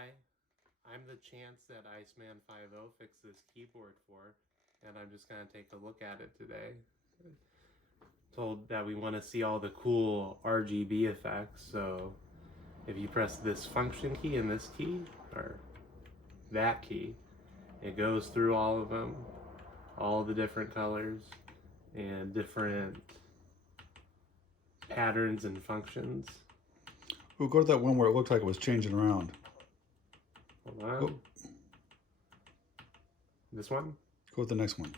Hi, I'm the chance that icemanfiveoh fixed this keyboard for, and I'm just going to take a look at it today. Told that we want to see all the cool RGB effects, so if you press this function key and this key, or that key, it goes through all of them, all the different colors, and different patterns and functions. We'll go to that one where it looked like it was changing around. Hold on. Oh. This one? Go with the next one.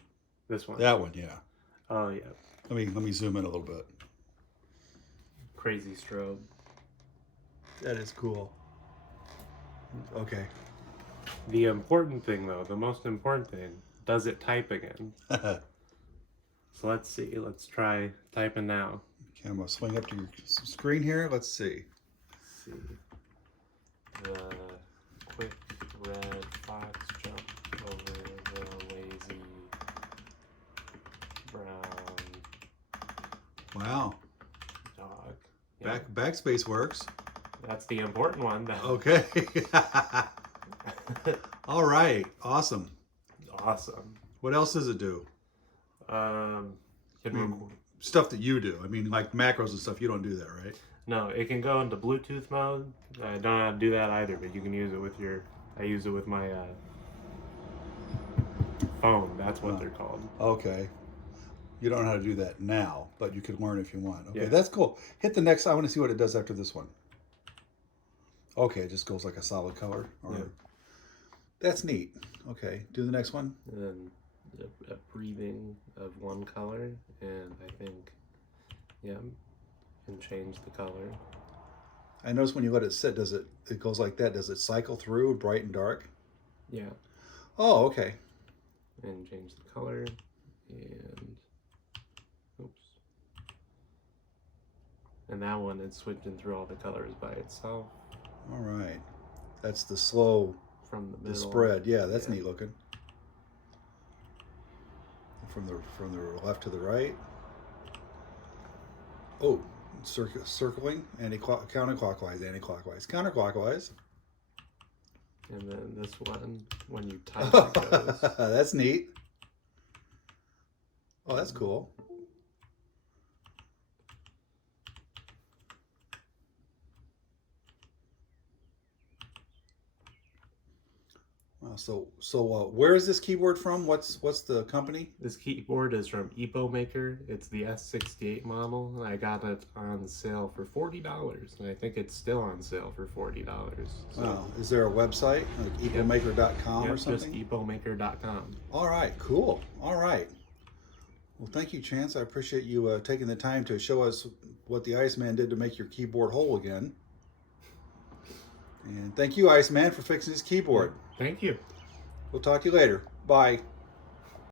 This one? That one, yeah. Oh, yeah. Let me zoom in a little bit. Crazy strobe. That is cool. Okay. The important thing, though, the most important thing, does it type again? So let's see. Let's try typing now. Okay, I'm going to swing up to your screen here. Let's see. Let's see. The quick red fox jumped over the lazy brown Wow. dog. Yeah, Backspace works. that's the important one, though. Okay. All right. Awesome. Awesome. What else does it do? Stuff that you do. I mean, like macros and stuff, you don't do that, right? No, it can go into Bluetooth mode. I don't know how to do that either, but you can use it with your... I use it with my phone. That's what they're called. Okay. You don't know how to do that now, but you could learn if you want. Okay, Yeah. that's cool. Hit the next. I want to see what it does after this one. Okay, it just goes like a solid color. Or, Yeah. That's neat. Okay, do the next one. And then a breathing of one color, and I think, yeah, can change the color. I notice when you let it sit, it goes like that? Does it cycle through bright and dark? Yeah. Oh, okay. And change the color, and oops. And that one is switching through all the colors by itself. All right. That's the slow, from the middle. The spread. Yeah, that's neat looking. From the left to the right. Oh, circling, counterclockwise, counterclockwise. And then this one, when you type, it goes. That's neat. Oh, that's cool. Wow, so where is this keyboard from? What's the company? This keyboard is from iPoh. It's the S68 model. I got it on sale for $40, and I think it's still on sale for $40. So, wow, is there a website like ipohmaker.com or something? Just ipohmaker.com. All right, cool. All right. Well, thank you, Chance. I appreciate you taking the time to show us what the Iceman did to make your keyboard whole again. And thank you, Iceman, for fixing his keyboard. Thank you. We'll talk to you later. Bye.